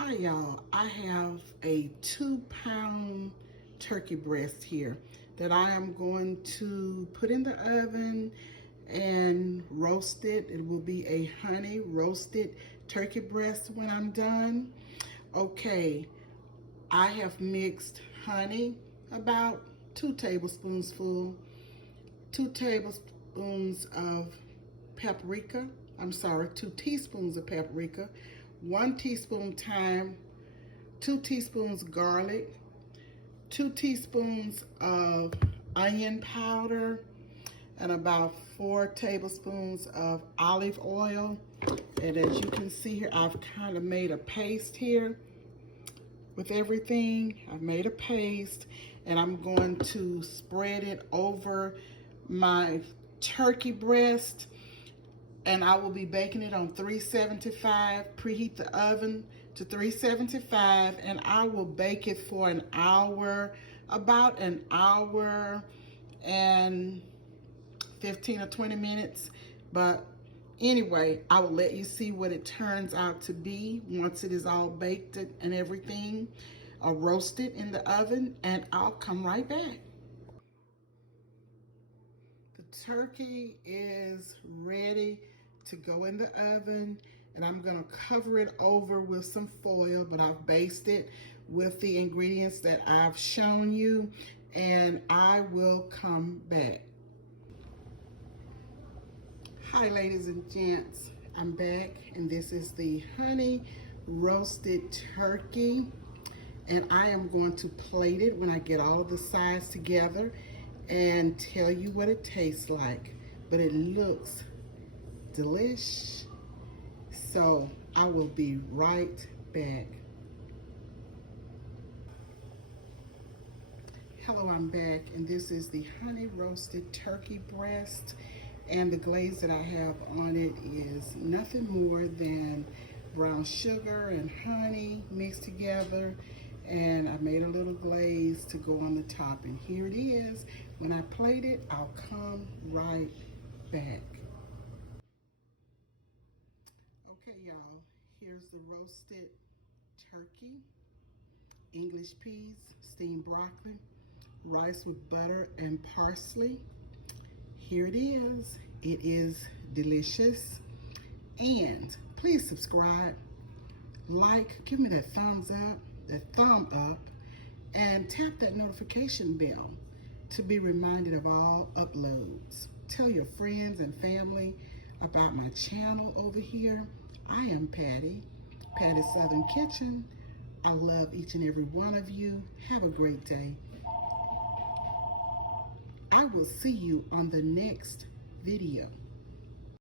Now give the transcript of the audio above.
Hi y'all, I have a 2-pound turkey breast here that I am going to put in the oven and roast it. It will be a honey roasted turkey breast when I'm done. Okay, I have mixed honey, about 2 tablespoons full, 2 tablespoons of paprika, 2 teaspoons of paprika, 1 teaspoon thyme, 2 teaspoons garlic, 2 teaspoons of onion powder, and about 4 tablespoons of olive oil. And as you can see here, I've kind of made a paste here with everything. I've made a paste, and I'm going to spread it over my turkey breast, and I will be baking it on 375. Preheat the oven to 375, and I will bake it for an hour, about an hour and 15 or 20 minutes. But anyway, I will let you see what it turns out to be once it is all baked and everything, or roasted in the oven, and I'll come right back. The turkey is ready to go in the oven, and I'm gonna cover it over with some foil, but I've basted it with the ingredients that I've shown you, and I will come back. Hi ladies and gents, I'm back, and this is the honey roasted turkey, and I am going to plate it when I get all of the sides together and tell you what it tastes like. But it looks delish, so I will be right back. Hello, I'm back, and this is the honey roasted turkey breast, and the glaze that I have on it is nothing more than brown sugar and honey mixed together, and I made a little glaze to go on the top, and here it is. When I plate it, I'll come right back. Okay, y'all, here's the roasted turkey, English peas, steamed broccoli, rice with butter and parsley. Here it is. It is delicious. And please subscribe, like, give me that thumbs up, that thumb up, and tap that notification bell to be reminded of all uploads. Tell your friends and family about my channel over here. I am Patti, Patti's Southern Kitchen. I love each and every one of you. Have a great day. I will see you on the next video.